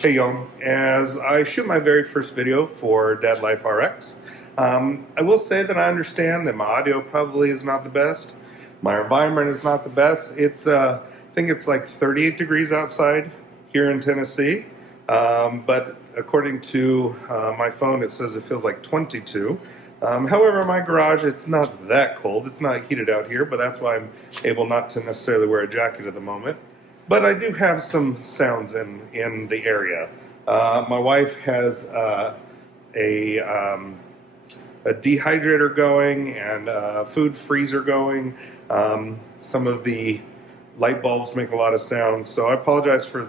Hey y'all, as I shoot my very first video for Dad Life RX, I will say that I understand that my audio probably is not the best. My environment is not the best. I think it's like 38 degrees outside here in Tennessee, but according to my phone it says it feels like 22. However, my garage, it's not that cold. It's not heated out here, but that's why I'm able not to necessarily wear a jacket at the moment. But I do have some sounds in the area. My wife has a dehydrator going and a food freezer going. Some of the light bulbs make a lot of sound, so I apologize for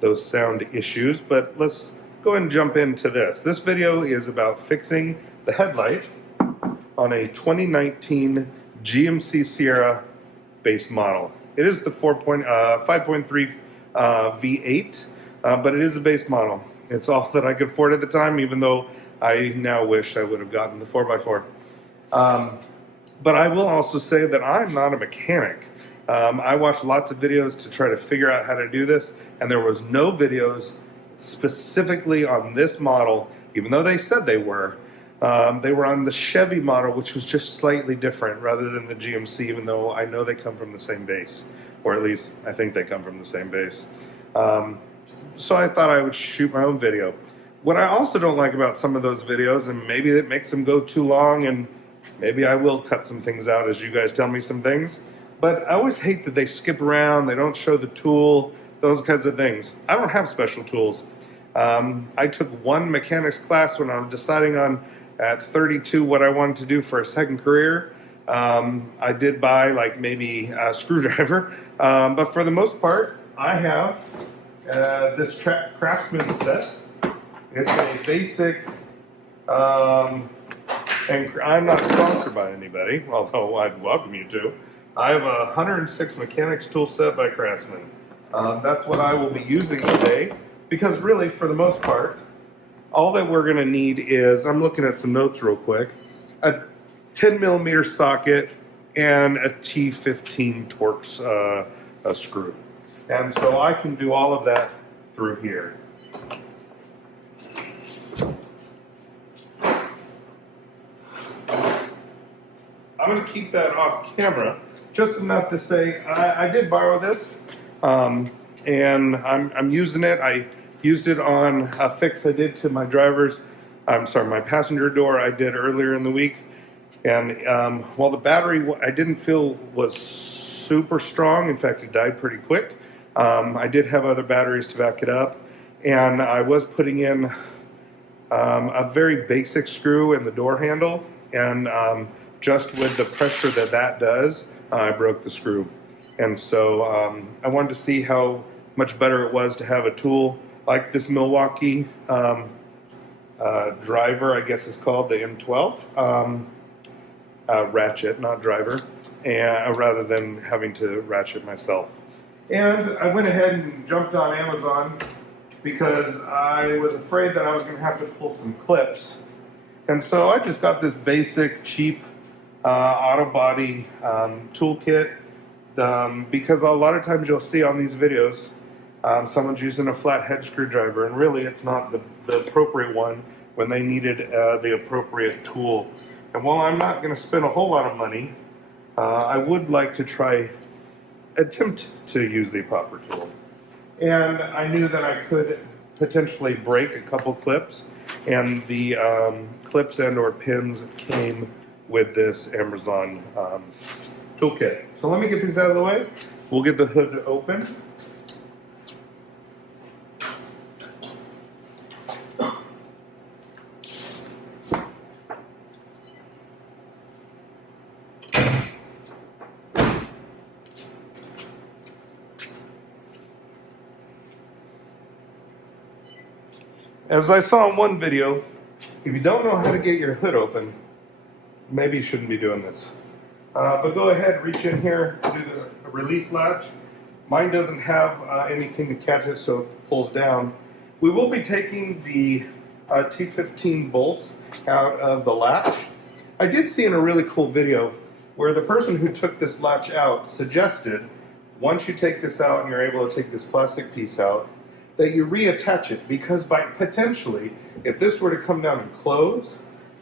those sound issues, but let's go ahead and jump into this. This video is about fixing the headlight on a 2019 GMC Sierra base model. It is the 5.3 V8, but it is a base model. It's all that I could afford at the time, even though I now wish I would have gotten the 4x4. But I will also say that I'm not a mechanic. I watched lots of videos to try to figure out how to do this, and there was no videos specifically on this model, even though they said they were. They were on the Chevy model, which was just slightly different rather than the GMC, even though I know they come from the same base, or at least I think they come from the same base. So I thought I would shoot my own video. What I also don't like about some of those videos, and maybe it makes them go too long, and maybe I will cut some things out as you guys tell me some things, but I always hate that they skip around, they don't show the tool, those kinds of things. I don't have special tools. I took one mechanics class when I was deciding on, at 32, what I wanted to do for a second career. I did buy like maybe a screwdriver, but for the most part, I have this Craftsman set. It's a basic, and I'm not sponsored by anybody, although I'd welcome you to. I have a 106 mechanics tool set by Craftsman. That's what I will be using today, because really, for the most part, all that we're going to need is, I'm looking at some notes real quick, a 10mm socket and a T15 Torx screw. And so I can do all of that through here. I'm going to keep that off camera, just enough to say I did borrow this, and I'm using it. I used it on a fix I did to my my passenger door I did earlier in the week. And while the battery I didn't feel was super strong, in fact it died pretty quick, I did have other batteries to back it up. And I was putting in a very basic screw in the door handle, and just with the pressure that does, I broke the screw. And so I wanted to see how much better it was to have a tool like this Milwaukee driver, I guess it's called, the M12 ratchet, not driver, and rather than having to ratchet myself. And I went ahead and jumped on Amazon because I was afraid that I was going to have to pull some clips. And so I just got this basic, cheap auto body toolkit, because a lot of times you'll see on these videos someone's using a flathead screwdriver, and really it's not the appropriate one when they needed the appropriate tool. And while I'm not going to spend a whole lot of money, I would like to attempt to use the proper tool. And I knew that I could potentially break a couple clips, and the clips and or pins came with this Amazon toolkit. So let me get these out of the way. We'll get the hood open. As I saw in one video, if you don't know how to get your hood open, maybe you shouldn't be doing this. But go ahead, reach in here, do the release latch. Mine doesn't have anything to catch it, so it pulls down. We will be taking the T15 bolts out of the latch. I did see in a really cool video where the person who took this latch out suggested, once you take this out and you're able to take this plastic piece out, that you reattach it, because by potentially, if this were to come down and close,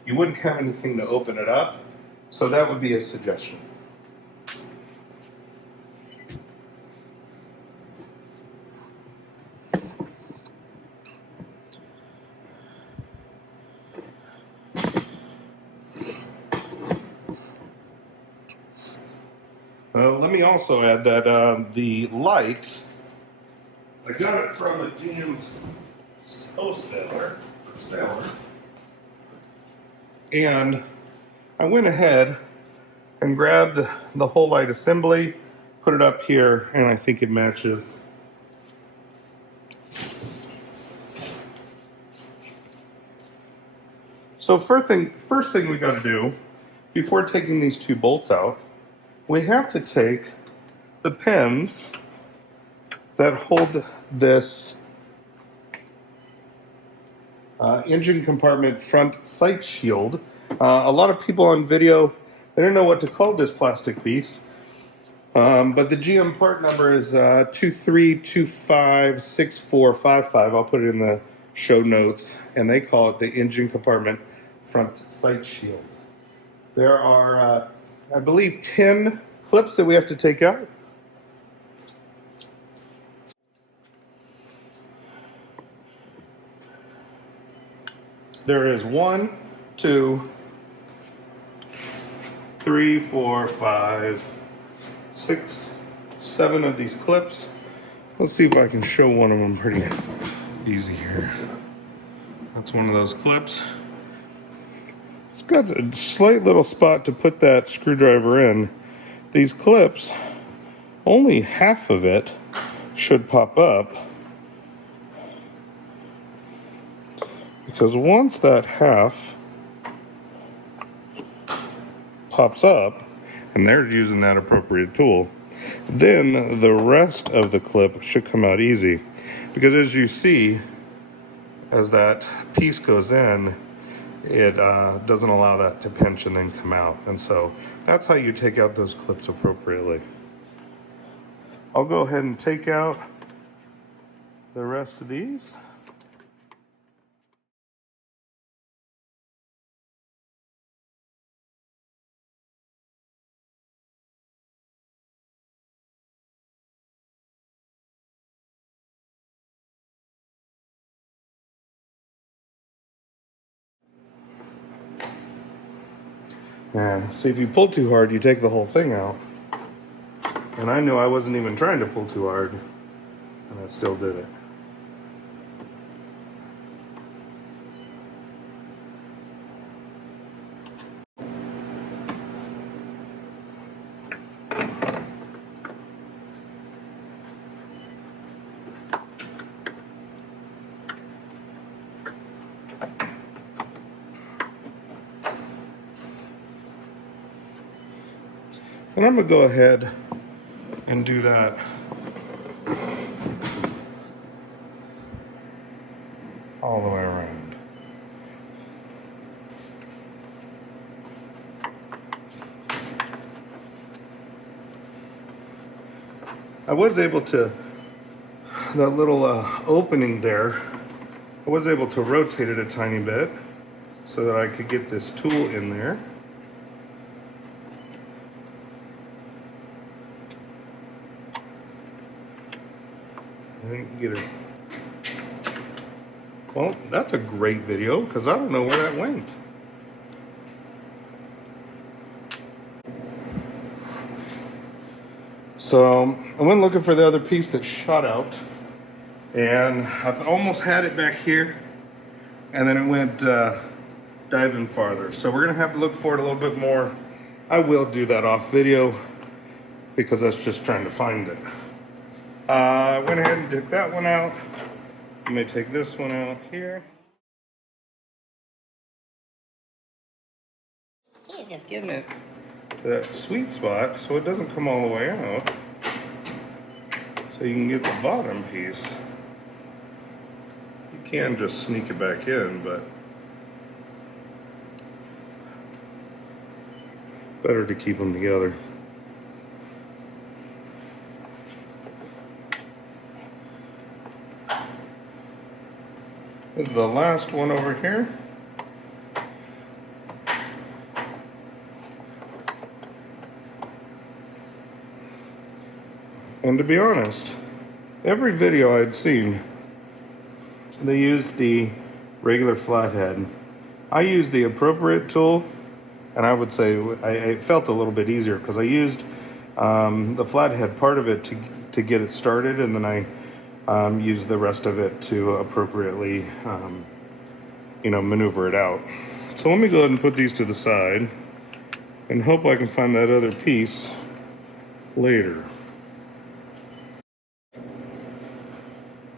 you wouldn't have anything to open it up. So that would be a suggestion. Let me also add that the light, I got it from a GMC Sierra, and I went ahead and grabbed the whole light assembly, put it up here, and I think it matches. So first thing we got to do before taking these two bolts out, we have to take the pins that hold this engine compartment front sight shield. A lot of people on video, they don't know what to call this plastic piece, but the GM part number is 23256455. I'll put it in the show notes, and they call it the engine compartment front sight shield. There are, I believe, 10 clips that we have to take out. There is 1, 2, 3, 4, 5, 6, 7 of these clips. Let's see if I can show one of them pretty easy here. That's one of those clips. It's got a slight little spot to put that screwdriver in. These clips, only half of it should pop up, because once that half pops up, and they're using that appropriate tool, then the rest of the clip should come out easy. Because as you see, as that piece goes in, it doesn't allow that to pinch and then come out. And so that's how you take out those clips appropriately. I'll go ahead and take out the rest of these. Yeah, see, if you pull too hard, you take the whole thing out. And I knew I wasn't even trying to pull too hard, and I still did it. And I'm going to go ahead and do that all the way around. I was able to, that little opening there, I was able to rotate it a tiny bit so that I could get this tool in there. I didn't get it. Well, that's a great video, because I don't know where that went. So I went looking for the other piece that shot out, and I almost had it back here, and then it went diving farther. So we're gonna have to look for it a little bit more. I will do that off video, because that's just trying to find it. I went ahead and took that one out. Let me take this one out here. He's just getting it that sweet spot so it doesn't come all the way out. So you can get the bottom piece. You can just sneak it back in, but better to keep them together. This is the last one over here. And to be honest, every video I'd seen, they used the regular flathead. I used the appropriate tool, and I would say I felt a little bit easier because I used the flathead part of it to get it started, and then I used the rest of it to appropriately, maneuver it out. So let me go ahead and put these to the side and hope I can find that other piece later.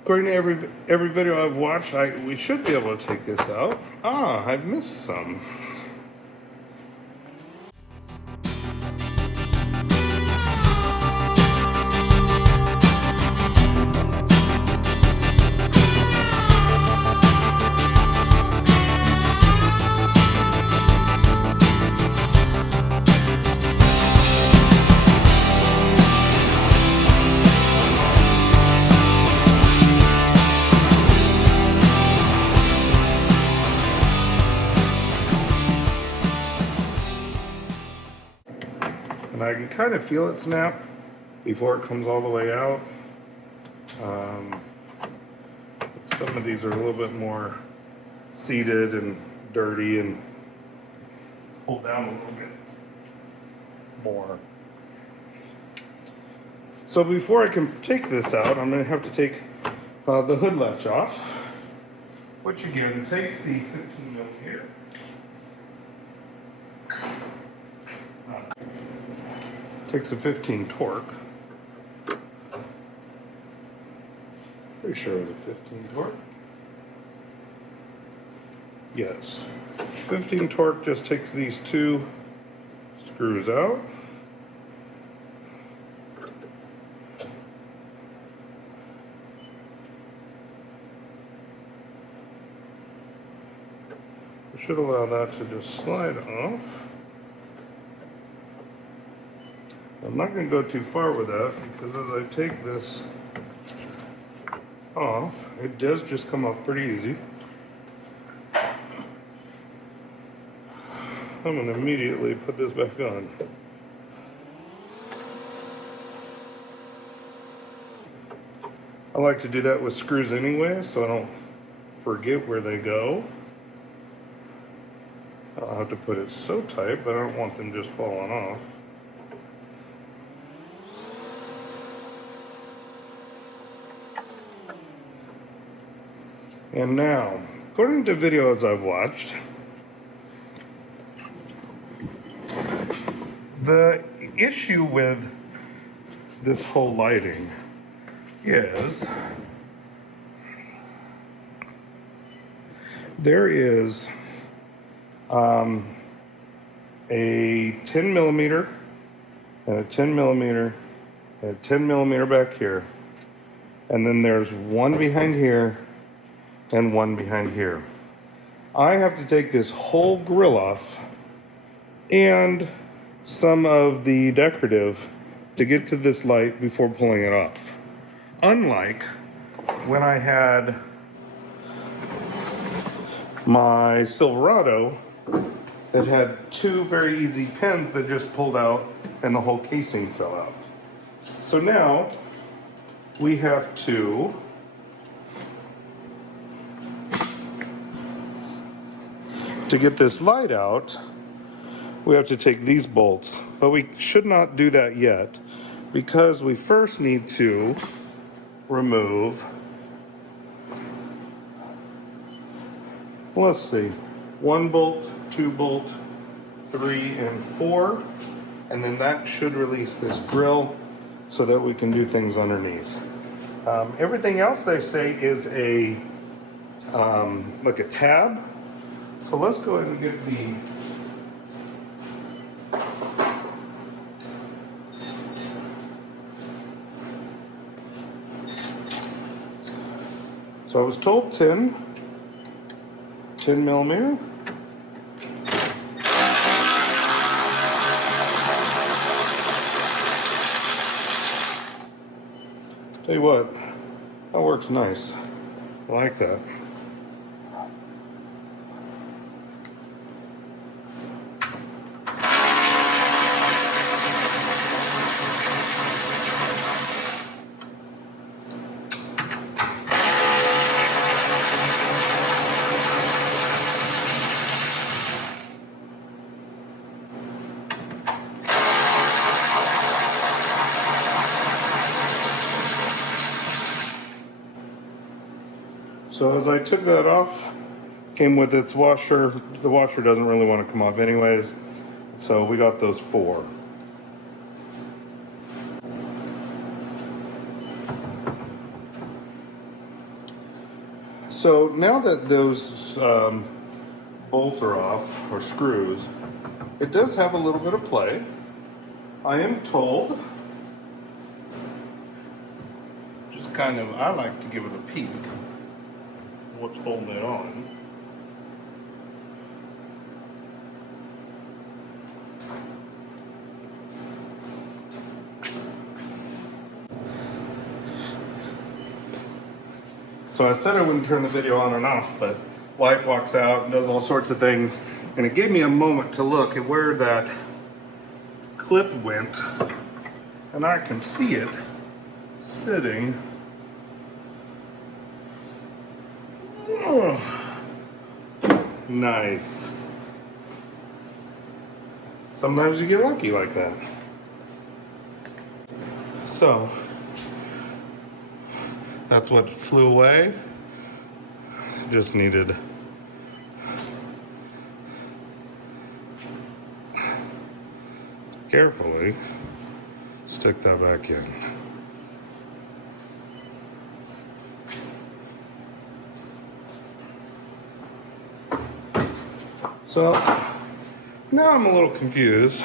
According to every video I've watched, we should be able to take this out. Ah, I've missed some. And I can kind of feel it snap before it comes all the way out. Some of these are a little bit more seated and dirty and pulled down a little bit more. So before I can take this out, I'm going to have to take the hood latch off, which again takes the 15 millimeter. Takes a 15 Torx. Pretty sure it was a 15 Torx. Yes. 15 Torx just takes these two screws out. It should allow that to just slide off. I'm not going to go too far with that because as I take this off, it does just come off pretty easy. I'm going to immediately put this back on. I like to do that with screws anyway, so I don't forget where they go. I'll have to put it so tight, but I don't want them just falling off. And now, according to videos I've watched, the issue with this whole lighting is there is a 10 millimeter and a 10 millimeter and a 10 millimeter back here, and then there's one behind here and one behind here. I have to take this whole grill off and some of the decorative to get to this light before pulling it off. Unlike when I had my Silverado that had two very easy pins that just pulled out and the whole casing fell out. So now we have to get this light out, we have to take these bolts, but we should not do that yet because we first need to remove, let's see, 1 bolt, 2 bolt, 3 and 4, and then that should release this grill so that we can do things underneath. Everything else they say is a like a tab. So let's go ahead and get the So I was told 10 millimeter. Tell you what, that works nice. I like that. So as I took that off, came with its washer. The washer doesn't really want to come off anyways, so we got those 4. So now that those bolts are off, or screws, it does have a little bit of play. I am told, just kind of, I like to give it a peek, what's holding it on. So I said I wouldn't turn the video on and off, but wife walks out and does all sorts of things, and it gave me a moment to look at where that clip went, and I can see it sitting. Oh, nice. Sometimes you get lucky like that. So that's what flew away. Just needed carefully stick that back in. So now I'm a little confused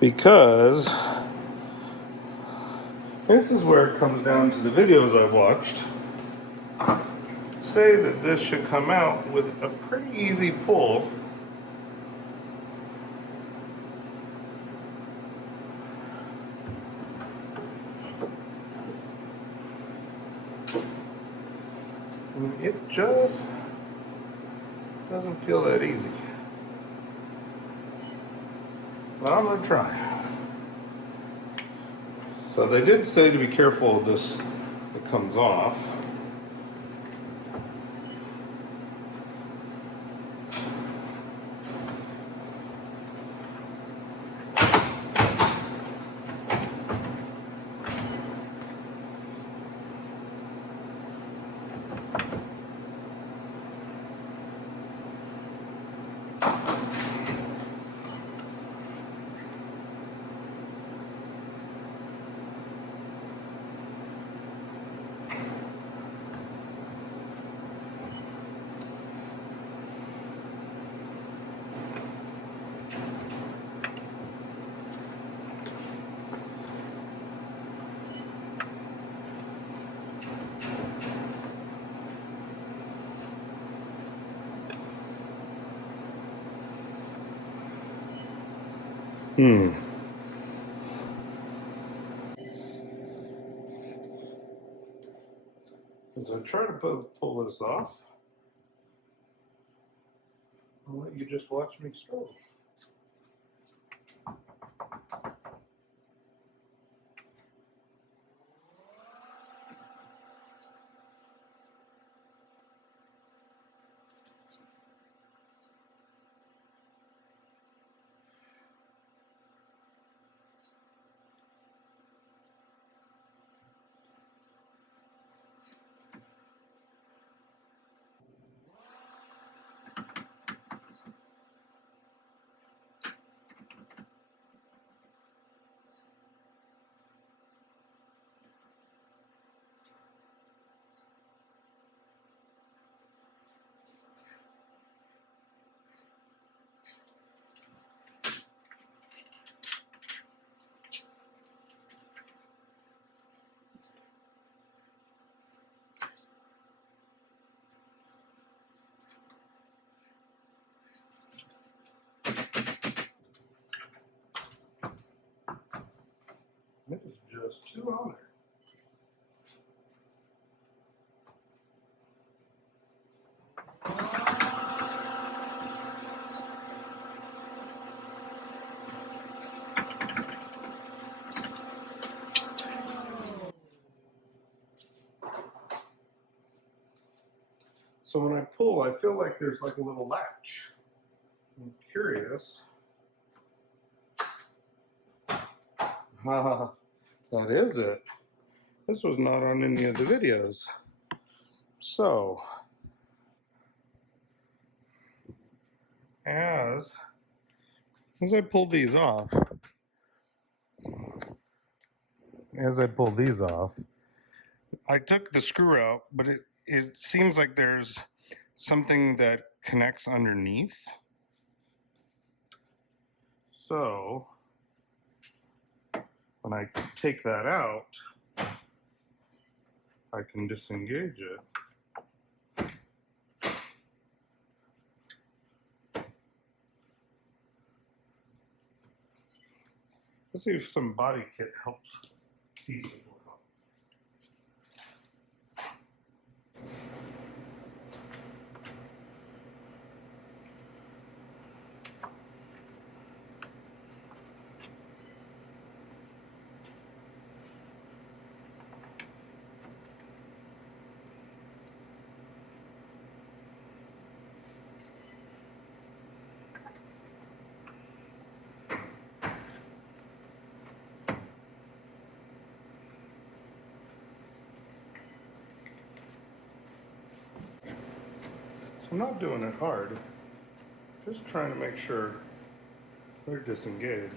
because this is where it comes down to the videos I've watched say that this should come out with a pretty easy pull. And it just doesn't feel that easy. But I'm gonna try. So they did say to be careful of this that comes off. As I try to pull this off, I'll let you just watch me struggle. It is just 2 on there. So when I pull, I feel like there's like a little latch. I'm curious. That is it. This was not on any of the videos. So, as I pull these off, I took the screw out, but it seems like there's something that connects underneath. So, when I take that out, I can disengage it. Let's see if some body kit helps piece it apart. So I'm not doing it hard, just trying to make sure they're disengaged.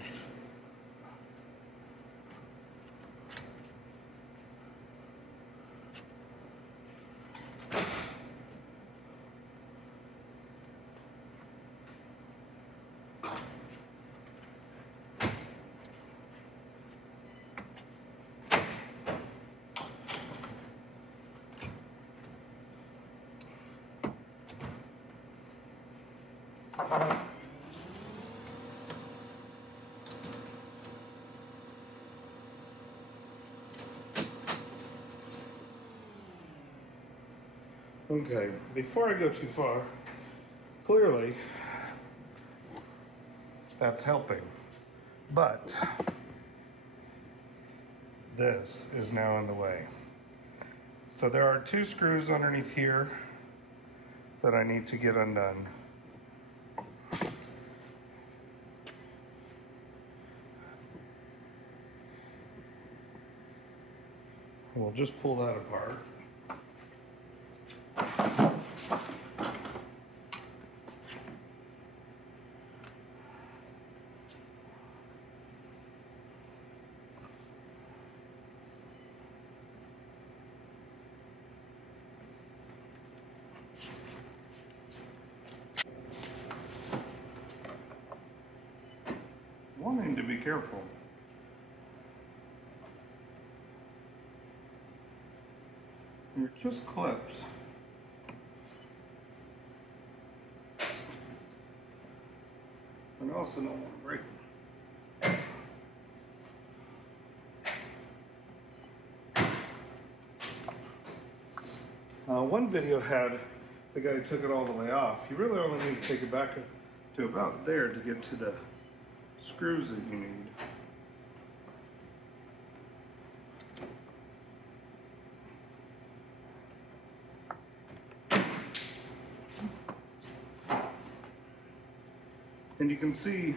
Okay, before I go too far, clearly that's helping, but this is now in the way. So there are 2 screws underneath here that I need to get undone. We'll just pull that apart. Wanting to be careful. They're just clips. And I also don't want to break them. One video had the guy who took it all the way off. You really only need to take it back to about there to get to the screws that you need. And you can see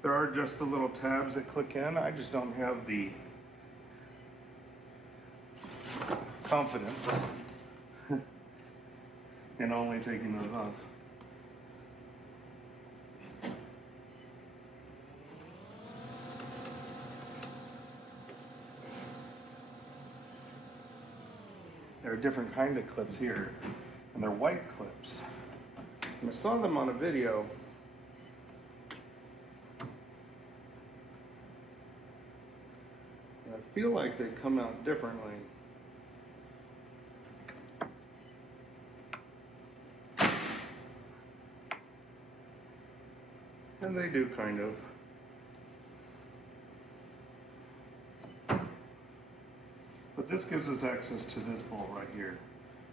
there are just the little tabs that click in. I just don't have the confidence in only taking those off. There are different kind of clips here, and they're white clips. And I saw them on a video. And I feel like they come out differently. And they do kind of. But this gives us access to this bowl right here,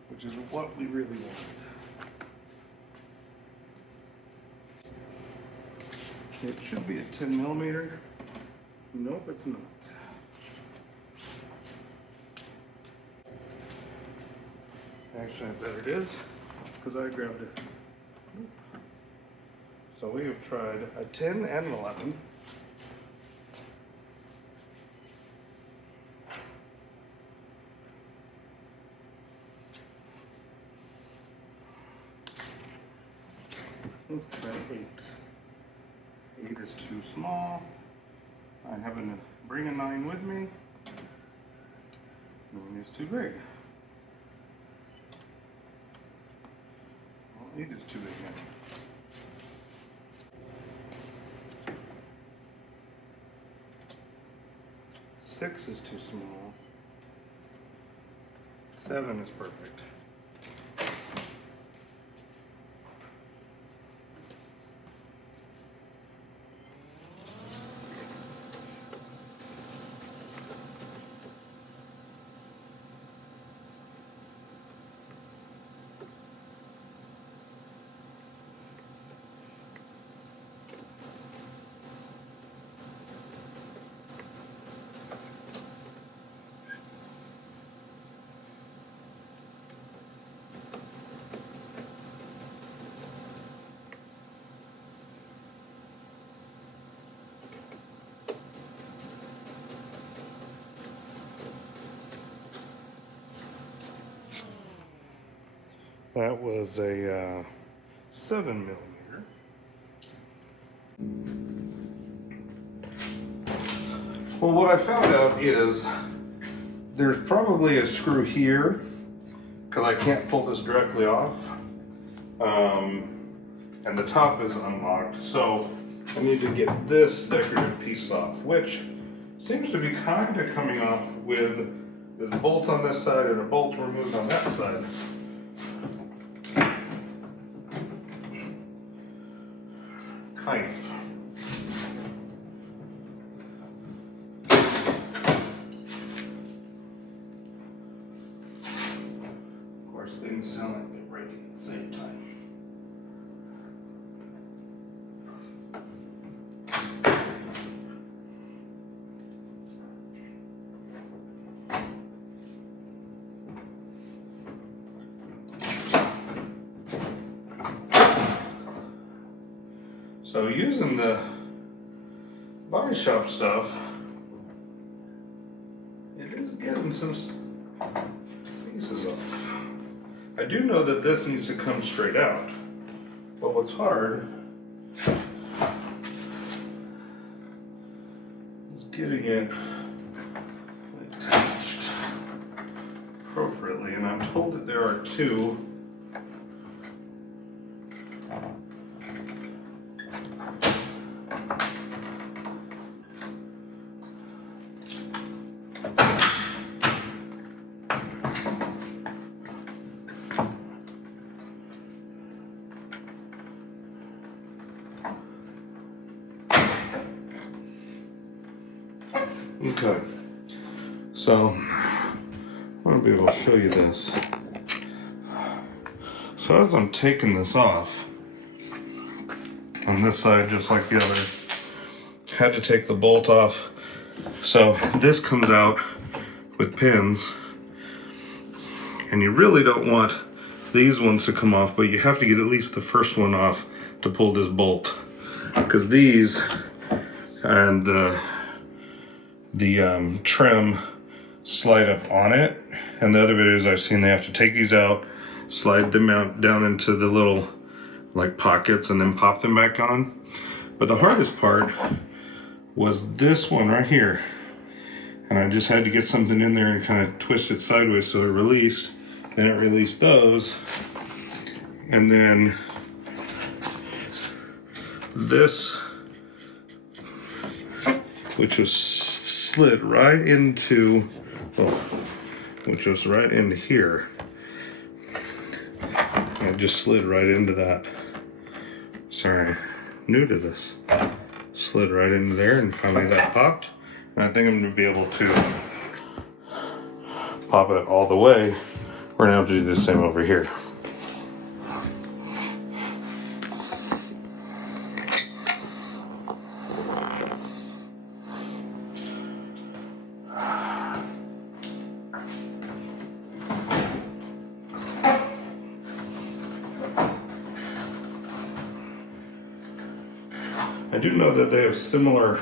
which is what we really want. It should be a 10 millimeter. Nope, it's not. Actually, I bet it is, because I grabbed it. So we have tried a 10 and an 11. Let's try 8. 8 is too small. I happen to bring a 9 with me. 9 is too big. Well, 8 is too big now. 6 is too small. 7 is perfect. That was a 7mm. Well, what I found out is there's probably a screw here because I can't pull this directly off, and the top is unlocked. So I need to get this decorative piece off, which seems to be kind of coming off with this bolt on this side and a bolt removed on that side. Kind of. Of course, things sound like they're breaking at the same time. So using the body shop stuff, it is getting some pieces off. I do know that this needs to come straight out, but what's hard is getting it attached appropriately, and I'm told that there are 2. Okay, so I'm going to be able to show you this. So as I'm taking this off, on this side just like the other, had to take the bolt off. So this comes out with pins, and you really don't want these ones to come off, but you have to get at least the first one off to pull this bolt, because these and the trim slide up on it. And the other videos I've seen, they have to take these out, slide them out down into the little like pockets, and then pop them back on. But the hardest part was this one right here, and I just had to get something in there and kind of twist it sideways so it released. Then it released those, and then this, which was slid right into, which was right into here. I just slid right into that. Sorry, new to this. Slid right into there, and finally that popped. And I think I'm gonna be able to pop it all the way. We're gonna have to do the same over here. I do know that they have similar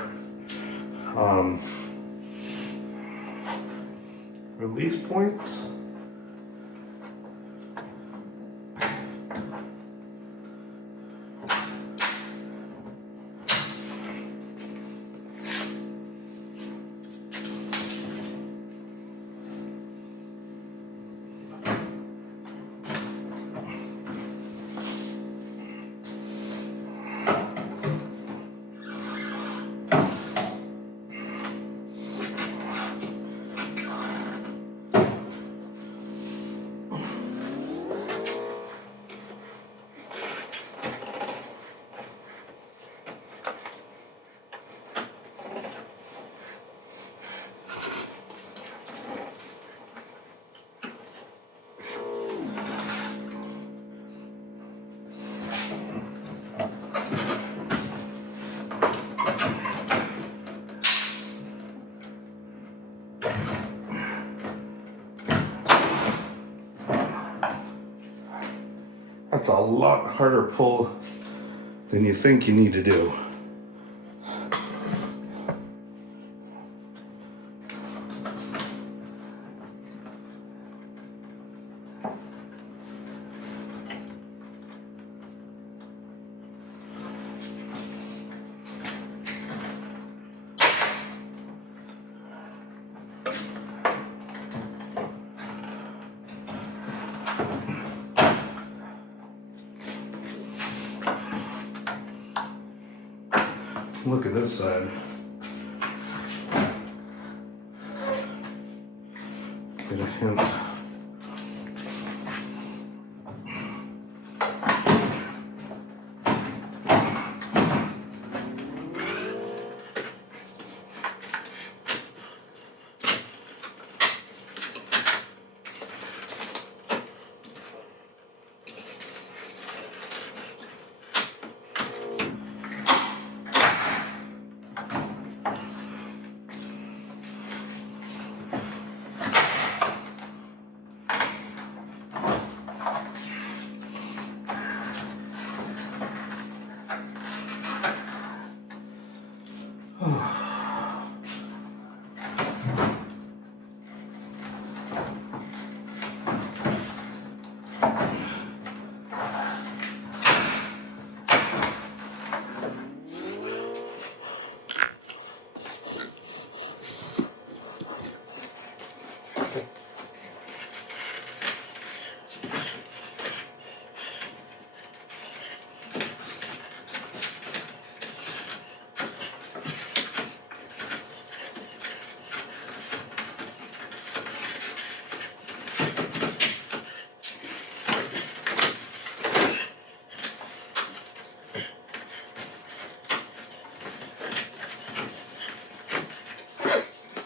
release points. It's a lot harder pull than you think you need to do. Look at this side. Get a hint.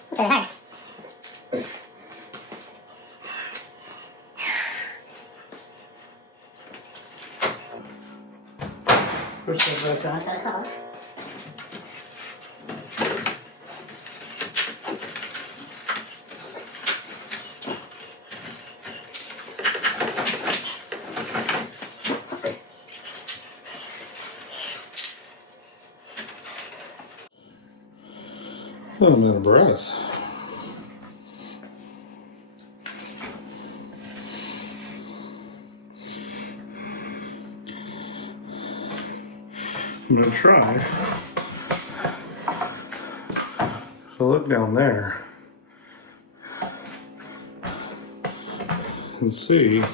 Very hard. Push that back. So it calls. Oh, I'm out of breath. I'm gonna try. So look down there and see if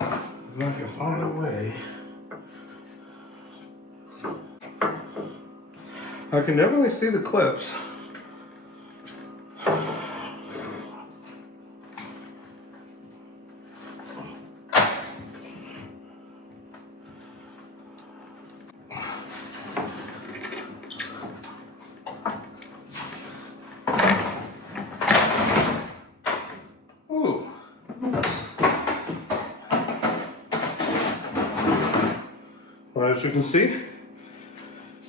I can find a way. I can definitely see the clips. Ooh. Well, as you can see,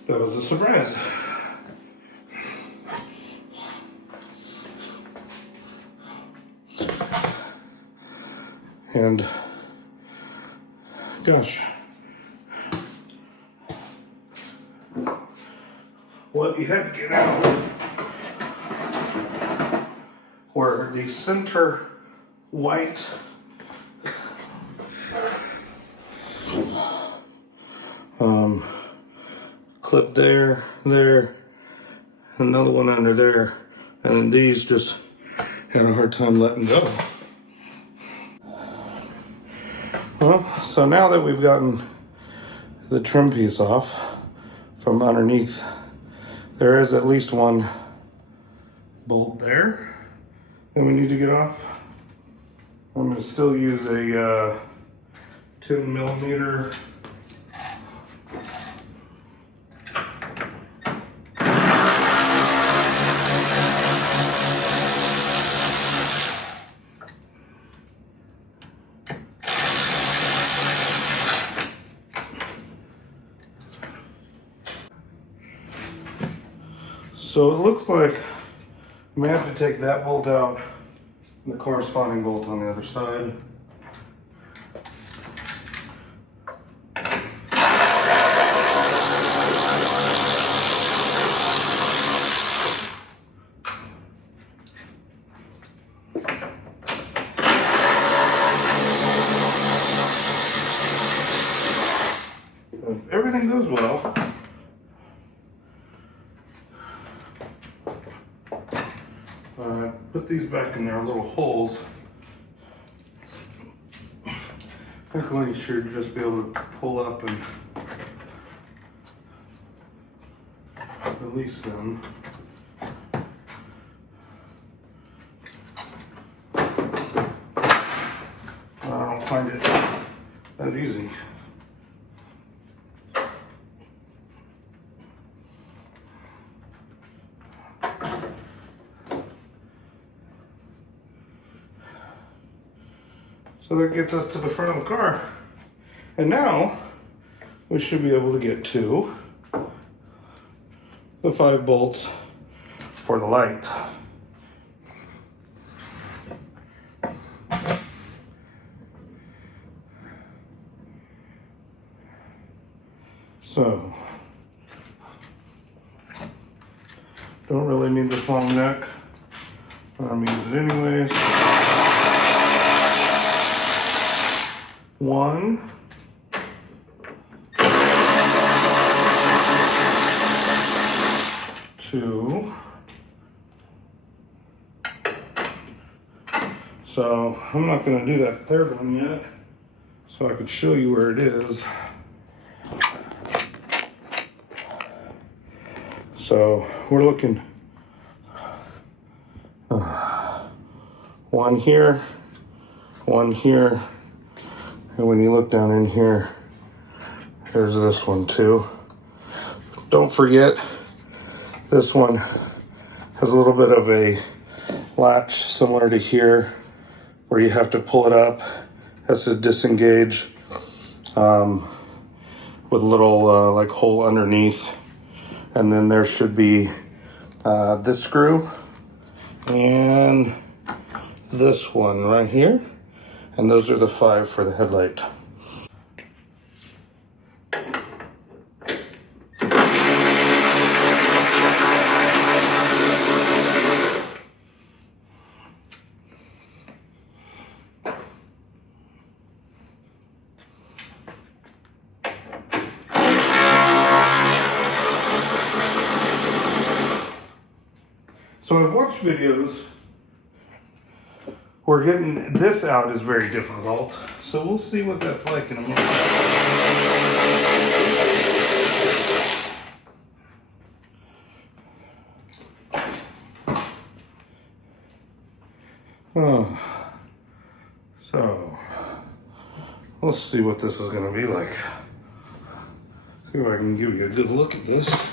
that was a surprise. And gosh, what you had to get out were the center white clip there, another one under there, and then these just had a hard time letting go. Well, so now that we've gotten the trim piece off from underneath, there is at least one bolt there that we need to get off. I'm going to still use a 10 millimeter So it looks like I'm going to have to take that bolt out and the corresponding bolt on the other side. Put these back in their little holes. Luckily, you should just be able to pull up and release them. I don't find it that easy. So that gets us to the front of the car. And now we should be able to get to the 5 bolts for the light. So, don't really need this long neck. I'm gonna use it anyways. 1, 2. So I'm not going to do that third one yet, so I could show you where it is. So we're looking 1 here, 1 here, and when you look down in here, there's this one too. Don't forget, this one has a little bit of a latch similar to here, where you have to pull it up. Has to disengage with a little like hole underneath. And then there should be this screw and this one right here. And those are the 5 for the headlight. So I've watched videos where getting this out is very difficult. So we'll see what that's like in a moment. Oh, so let's see what this is going to be like. See if I can give you a good look at this.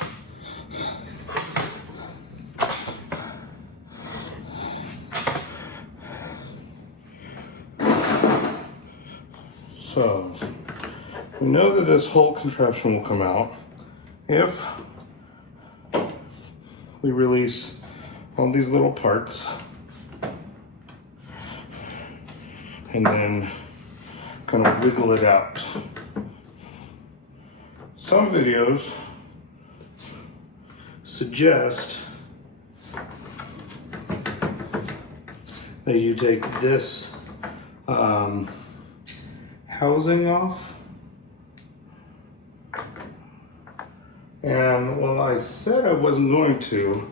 So, we know that this whole contraption will come out if we release all these little parts and then kind of wiggle it out. Some videos suggest that you take this housing off, and well, I said I wasn't going to.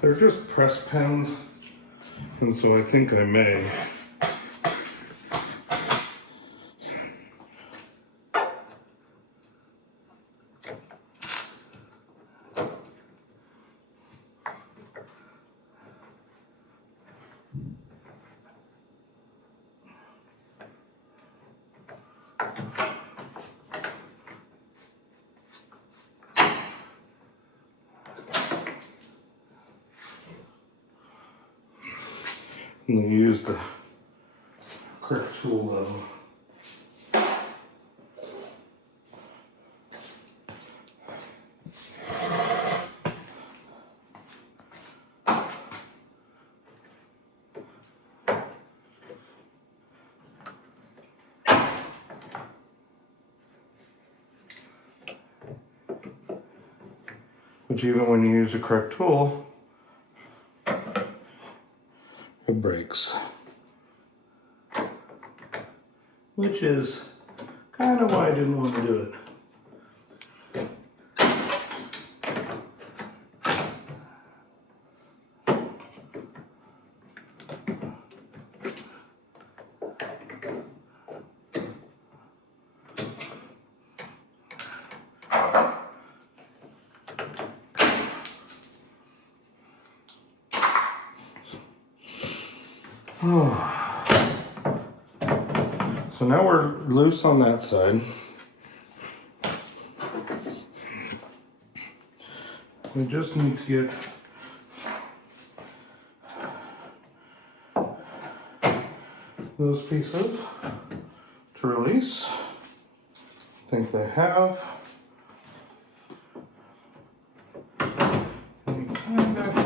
They're just press pens, and so I think I may. And then use the correct tool though. But even when you use the correct tool, it breaks. Which is kind of why I didn't want to do it. So now we're loose on that side. We just need to get those pieces to release. I think they have. And kinda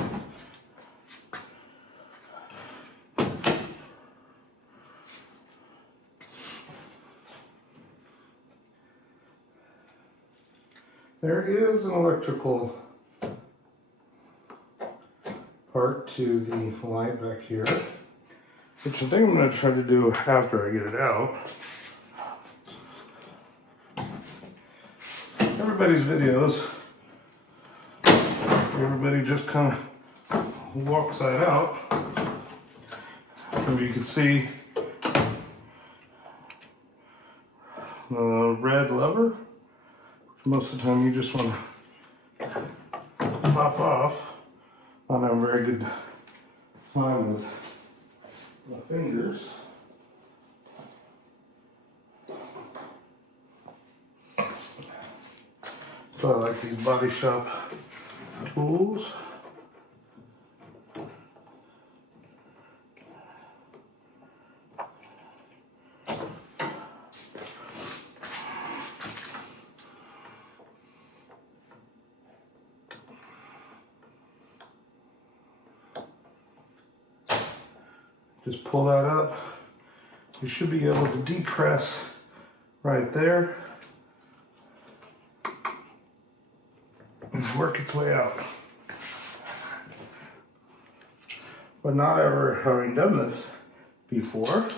there is an electrical part to the light back here, which I think I'm going to try to do after I get it out. Everybody's videos, everybody just kind of walks that out. As you can see, the red lever, most of the time you just want to pop off. I don't have a very good time with my fingers. So I like these body shop tools. Just pull that up. You should be able to depress right there and work its way out. But not ever having done this before,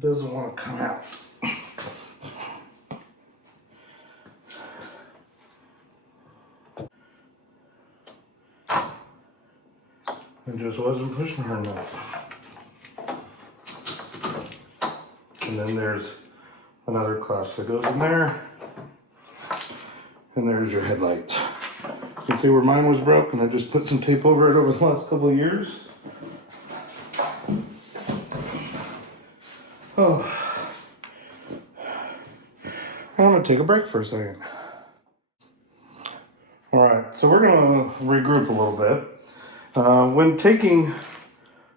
doesn't want to come out. It just wasn't pushing her enough. And then there's another clasp that goes in there. And there's your headlight. You can see where mine was broken. I just put some tape over it over the last couple of years. Oh, I'm gonna take a break for a second. All right, so we're gonna regroup a little bit. When taking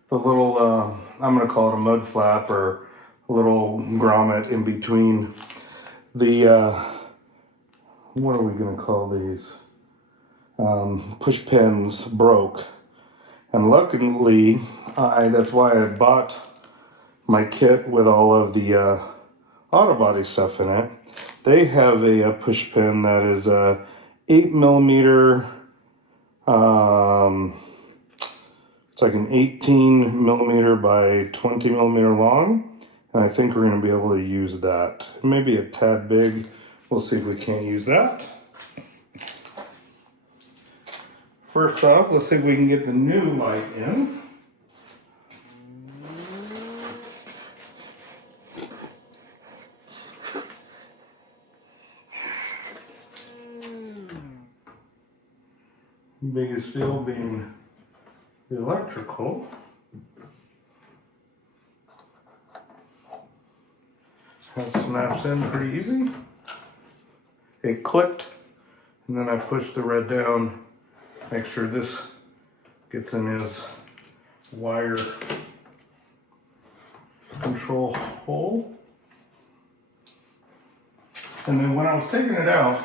the little, I'm gonna call it a mud flap or a little grommet in between the, what are we gonna call these? Push pins broke. And luckily, that's why I bought my kit with all of the auto body stuff in it. They have a push pin that is 8mm. It's like an 18mm by 20mm long, and I think we're going to be able to use that. Maybe a tad big. We'll see if we can't use that. First off, let's see if we can get the new light in. Biggest deal being the electrical. That snaps in pretty easy. It clicked, and then I pushed the red down. Make sure this gets in his wire control hole. And then when I was taking it out,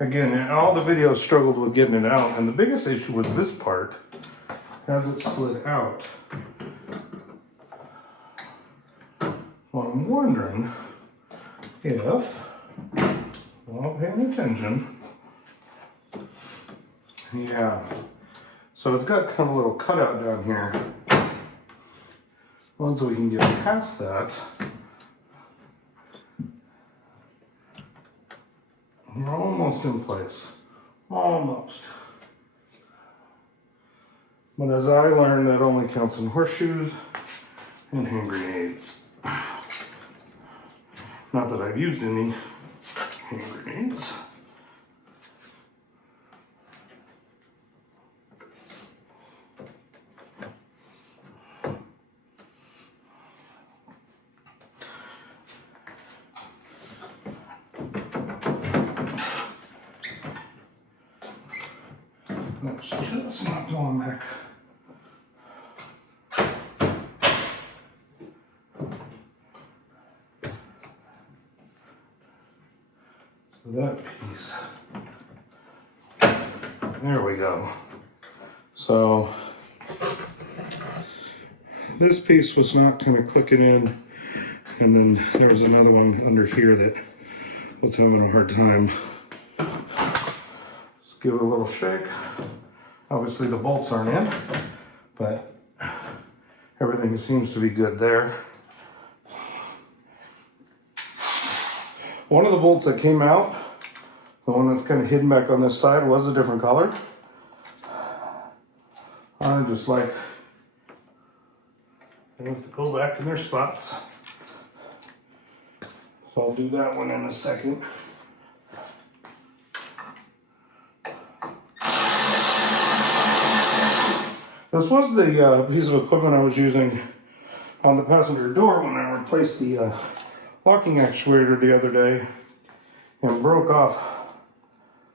again, all the videos struggled with getting it out, and the biggest issue was this part as it slid out. Well, I'm wondering if, well, paying attention, yeah, so it's got kind of a little cutout down here. Once we can get past that, we're almost in place. Almost. But as I learned, that only counts in horseshoes and hand grenades. Not that I've used any hand grenades. That's just not going back. So that piece. There we go. So this piece was not kind of clicking in, and then there was another one under here that was having a hard time. Let's give it a little shake. Obviously the bolts aren't in, but everything seems to be good there. One of the bolts that came out, the one that's kind of hidden back on this side, was a different color. I just like things to go back in their spots. So I'll do that one in a second. This was the piece of equipment I was using on the passenger door when I replaced the locking actuator the other day and broke off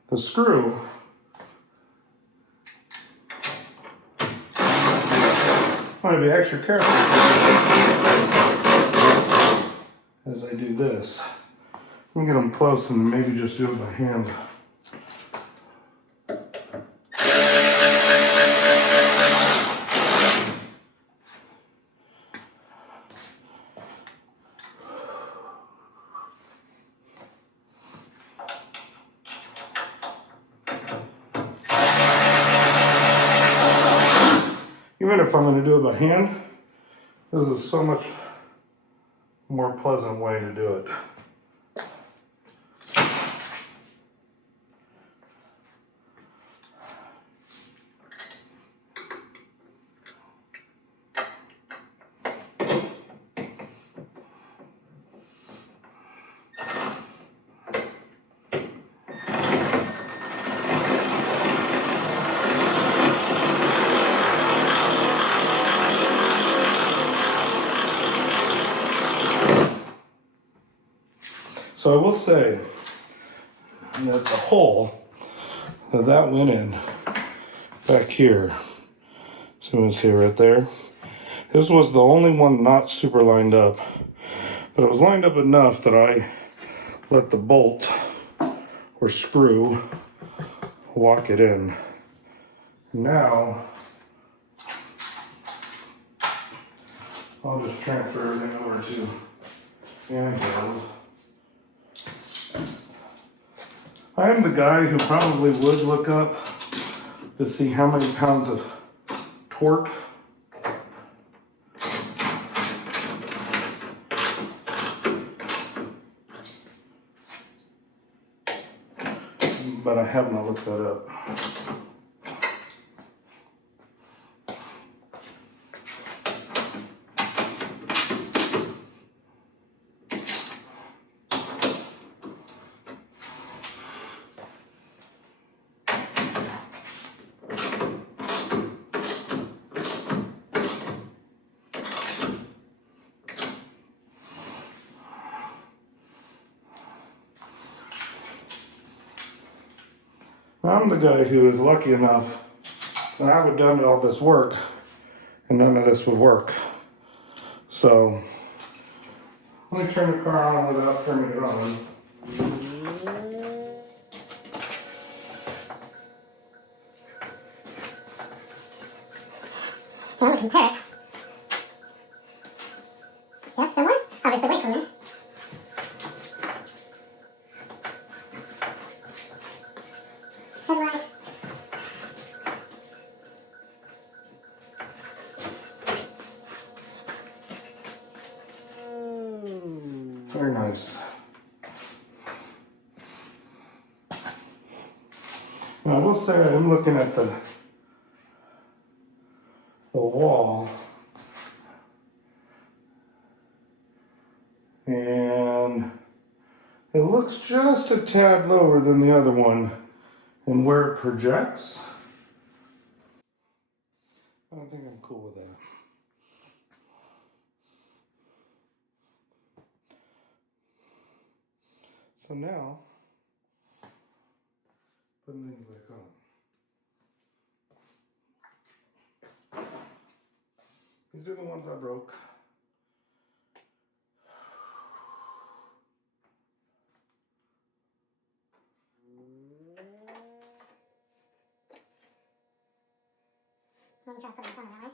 the screw. I'm going to be extra careful as I do this. I'm going to get them close and maybe just do it by hand. Even if I'm going to do it by hand, this is so much more pleasant way to do it. So I will say that the hole that went in back here, so you can see right there, this was the only one not super lined up, but it was lined up enough that I let the bolt or screw lock it in. Now I'll just transfer everything over to handheld. I am the guy who probably would look up to see how many pounds of torque but I have not looked that up. I'm the guy who is lucky enough that I would have done all this work and none of this would work. So let me turn the car on without turning it on. Well, we compare it. Yes, similar. Obviously, weight room. Headlight. Very nice. Now I will say I'm looking at the wall, and it looks just a tad lower than the other one and where it projects. I don't think I'm cool with that. So now, putting things back on. These are the ones I broke. Let me try to put it in front of that way.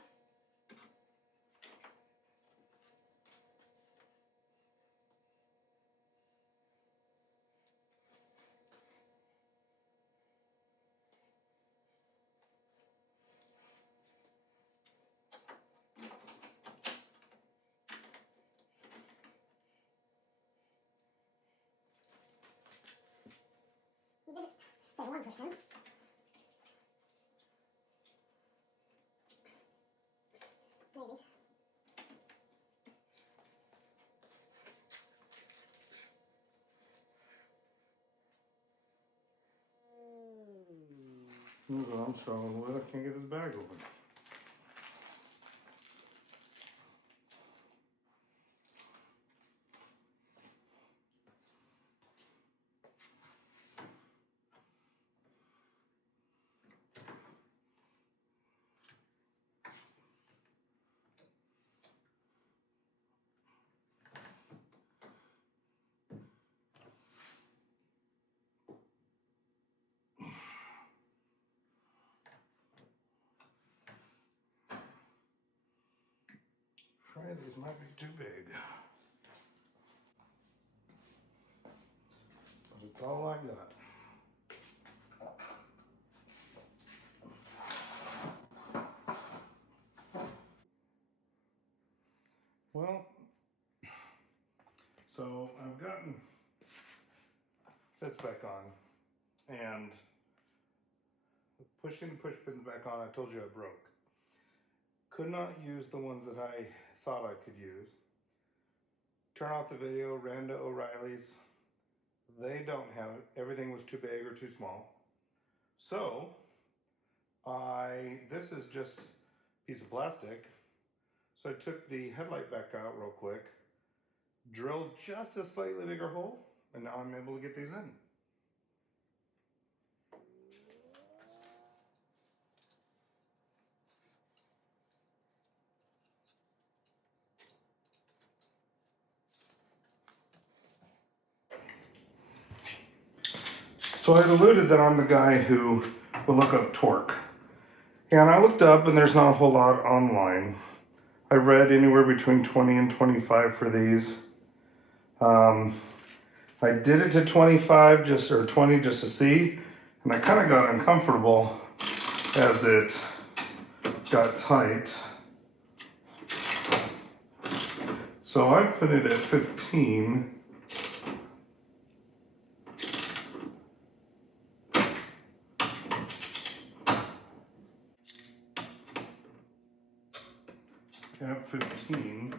You did it. So one push down. Maybe. Here's what I'm struggling with. I can't get this bag open. Afraid these might be too big. But it's all I got. Well, so I've gotten this back on, and pushing the push pins back on, I told you I broke. Could not use the ones that I thought I could use. Turn off the video, ran to O'Reilly's. They don't have it. Everything was too big or too small. So, this is just a piece of plastic. So I took the headlight back out real quick, drilled just a slightly bigger hole, and now I'm able to get these in. So I alluded that I'm the guy who will look up torque. And I looked up, and there's not a whole lot online. I read anywhere between 20 and 25 for these. I did it to 25 or 20 just to see, and I kind of got uncomfortable as it got tight. So I put it at 15. At 15.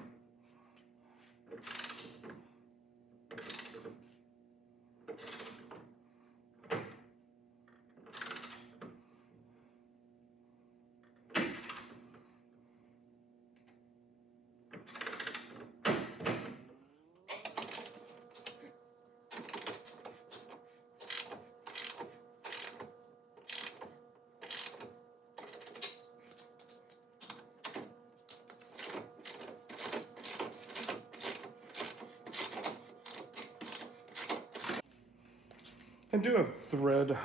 I do have thread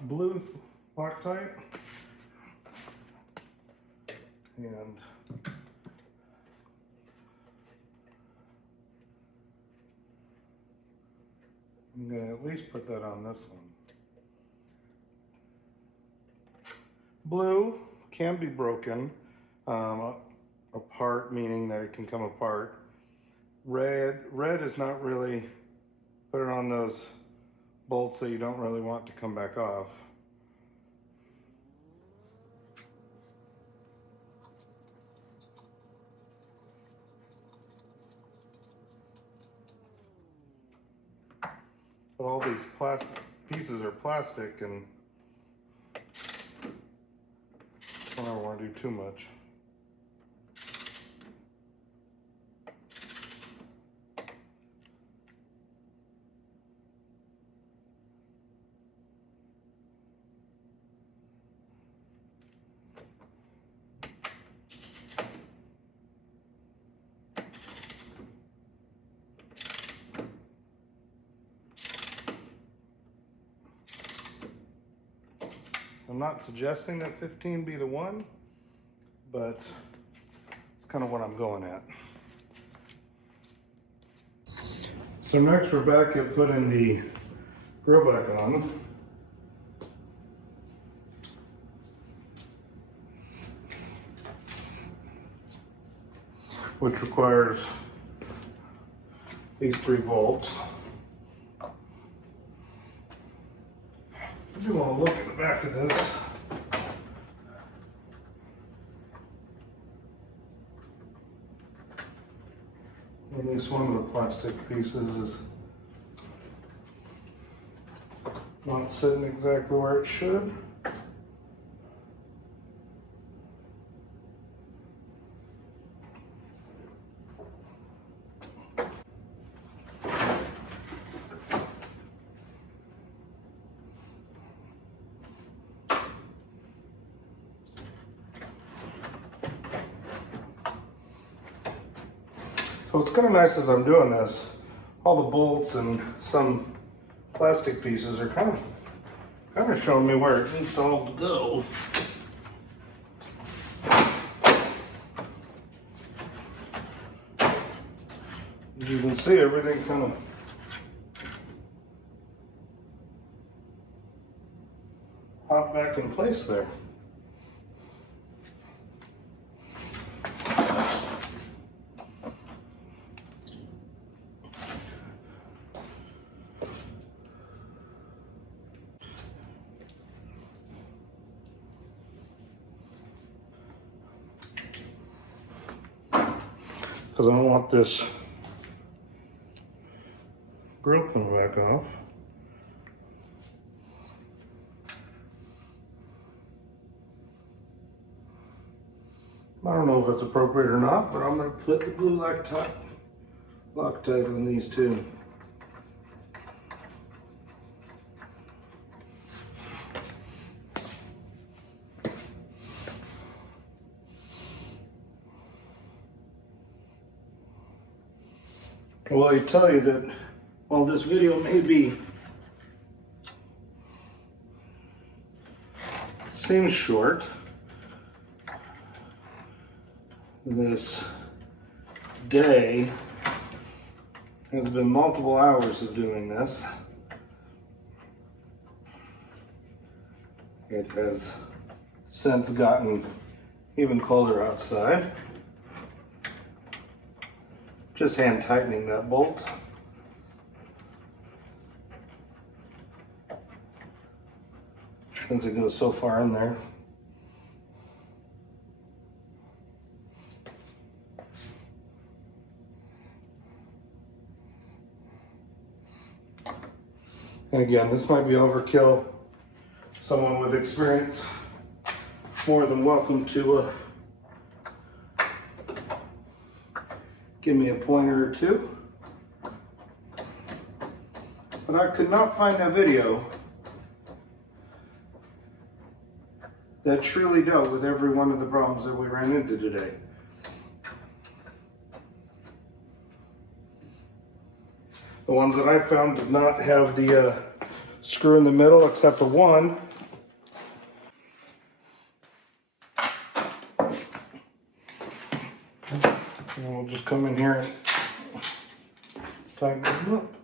blue Loctite, and I'm going to at least put that on this one. Blue can be broken apart, meaning that it can come apart. Red is not really, put it on those bolts that you don't really want to come back off. But all these plastic pieces are plastic, and I don't want to do too much. I'm not suggesting that 15 be the one, but it's kind of what I'm going at. So next we're back at putting the grill back on. Which requires these 3 bolts. I do want to look at the back of this. At least one of the plastic pieces is not sitting exactly where it should. So what's kind of nice as I'm doing this, all the bolts and some plastic pieces are kind of showing me where it needs to all to go. As you can see, everything kind of popped back in place there. Because I don't want this grill coming back off. I don't know if it's appropriate or not, but I'm going to put the blue Loctite on these two. Well, I tell you that while this video may be seems short, this day has been multiple hours of doing this. It has since gotten even colder outside. Just hand tightening that bolt. Since it goes so far in there. And again, this might be overkill. Someone with experience more than welcome to give me a pointer or two. But I could not find a video that truly dealt with every one of the problems that we ran into today. The ones that I found did not have the screw in the middle except for one. And we'll just come in here and tighten them up.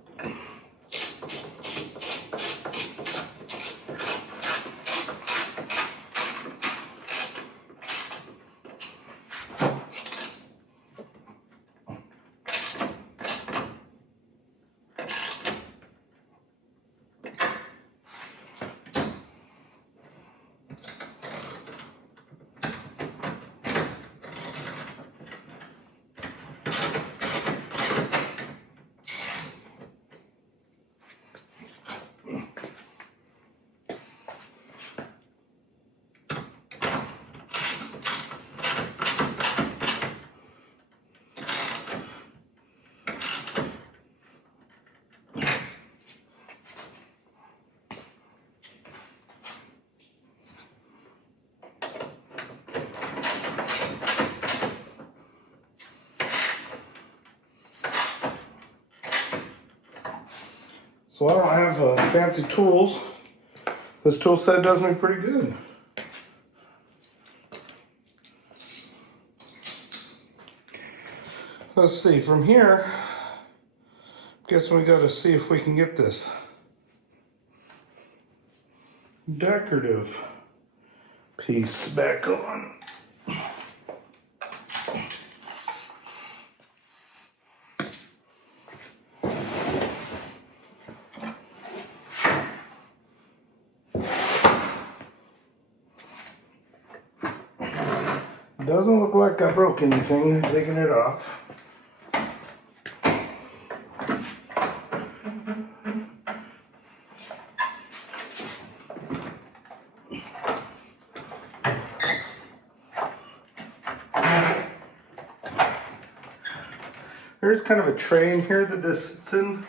So I don't have fancy tools. This tool set does me pretty good. Let's see, from here, guess we got to see if we can get this decorative piece back on. Doesn't look like I broke anything taking it off. There's kind of a tray in here that this sits in.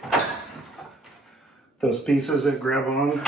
Those pieces that grab on.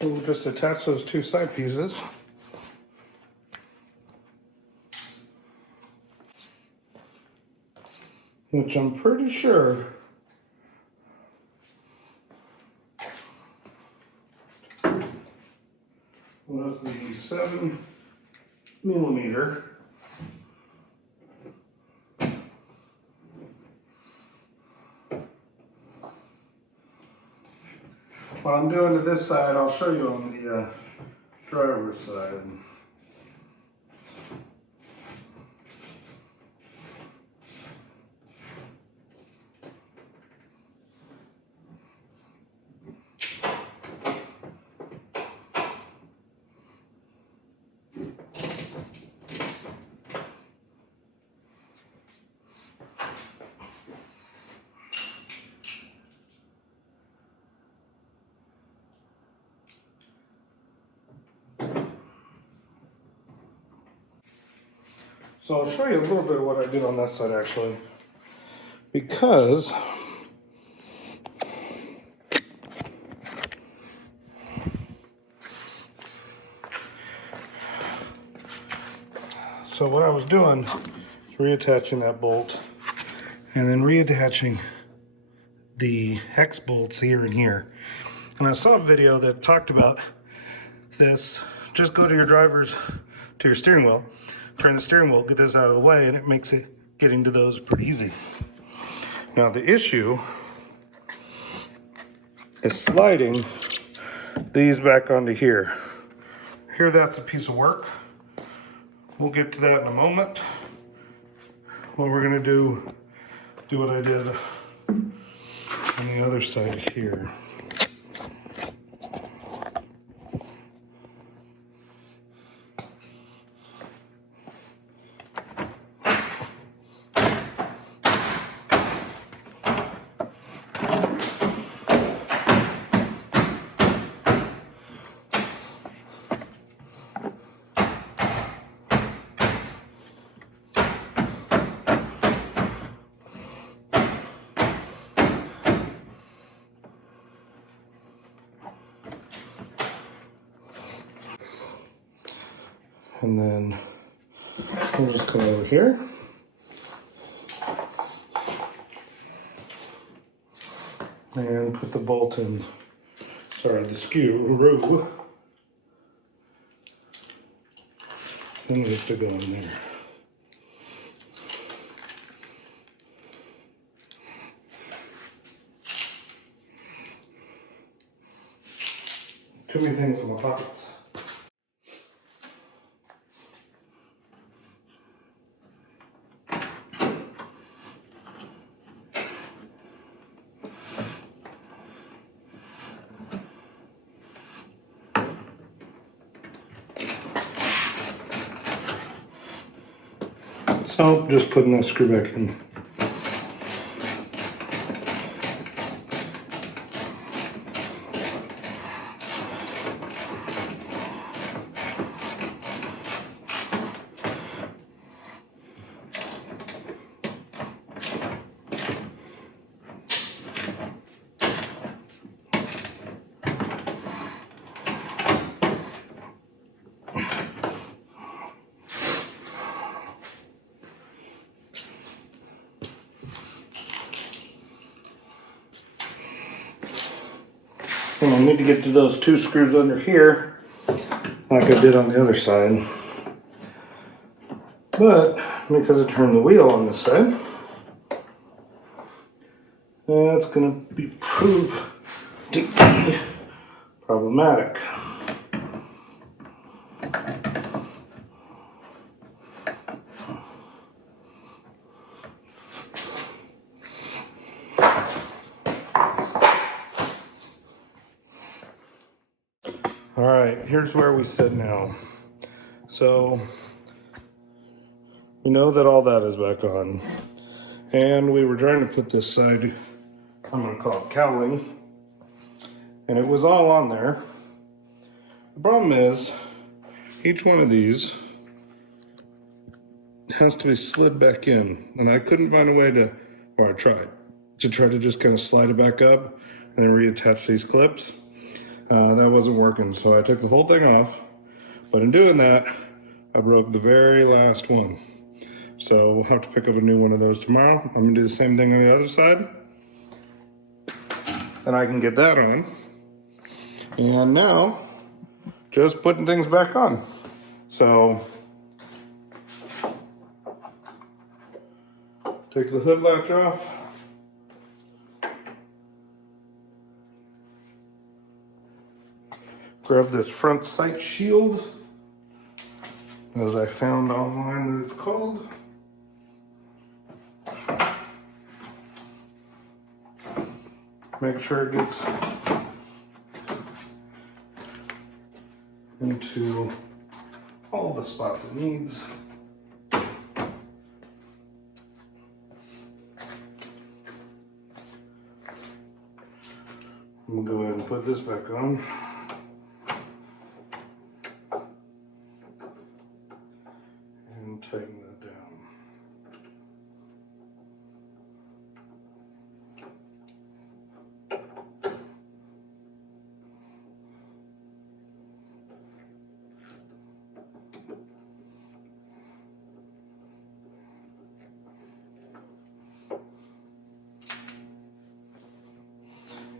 We'll just attach those two side pieces. Which I'm pretty sure was the 7mm. What I'm doing to this side, I'll show you on the driver's side. So I'll show you a little bit of what I did on that side actually, because so what I was doing is reattaching that bolt and then reattaching the hex bolts here and here. And I saw a video that talked about this. Just go to your steering wheel, turn the steering wheel, get this out of the way, and it makes it getting to those pretty easy. Now the issue is sliding these back onto here. Here, that's a piece of work. We'll get to that in a moment. What we're gonna do what I did on the other side here. And then we'll just come over here. And put the bolt in, the screw. And just to go in there. Too many things in my pockets. So just putting that screw back in. And I need to get to those 2 screws under here, like I did on the other side. But because I turned the wheel on this side, that's going to prove to be problematic. All right, here's where we sit now. So, you know that all that is back on. And we were trying to put this side, I'm gonna call it cowling, and it was all on there. The problem is, each one of these has to be slid back in, and I couldn't find a way to, or I tried, to try to just kind of slide it back up and then reattach these clips. That wasn't working, so I took the whole thing off, but in doing that, I broke the very last one. So we'll have to pick up a new one of those tomorrow. I'm gonna do the same thing on the other side, and I can get that on. And now, just putting things back on. So, take the hood latch off. Grab this front sight shield, as I found online that it's called. Make sure it gets into all the spots it needs. I'm gonna go ahead and put this back on. And tighten that down.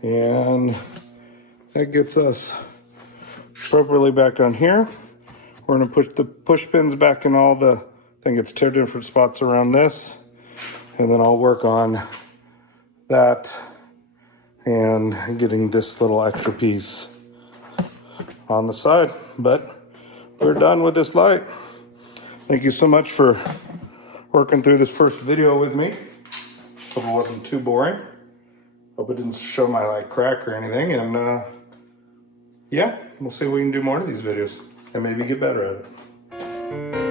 And that gets us appropriately back on here. We're gonna push the push pins back in all the, I think it's 2 different spots around this. And then I'll work on that and getting this little extra piece on the side. But we're done with this light. Thank you so much for working through this first video with me. Hope it wasn't too boring. Hope it didn't show my light crack or anything. And yeah, we'll see if we can do more of these videos and maybe get better at it.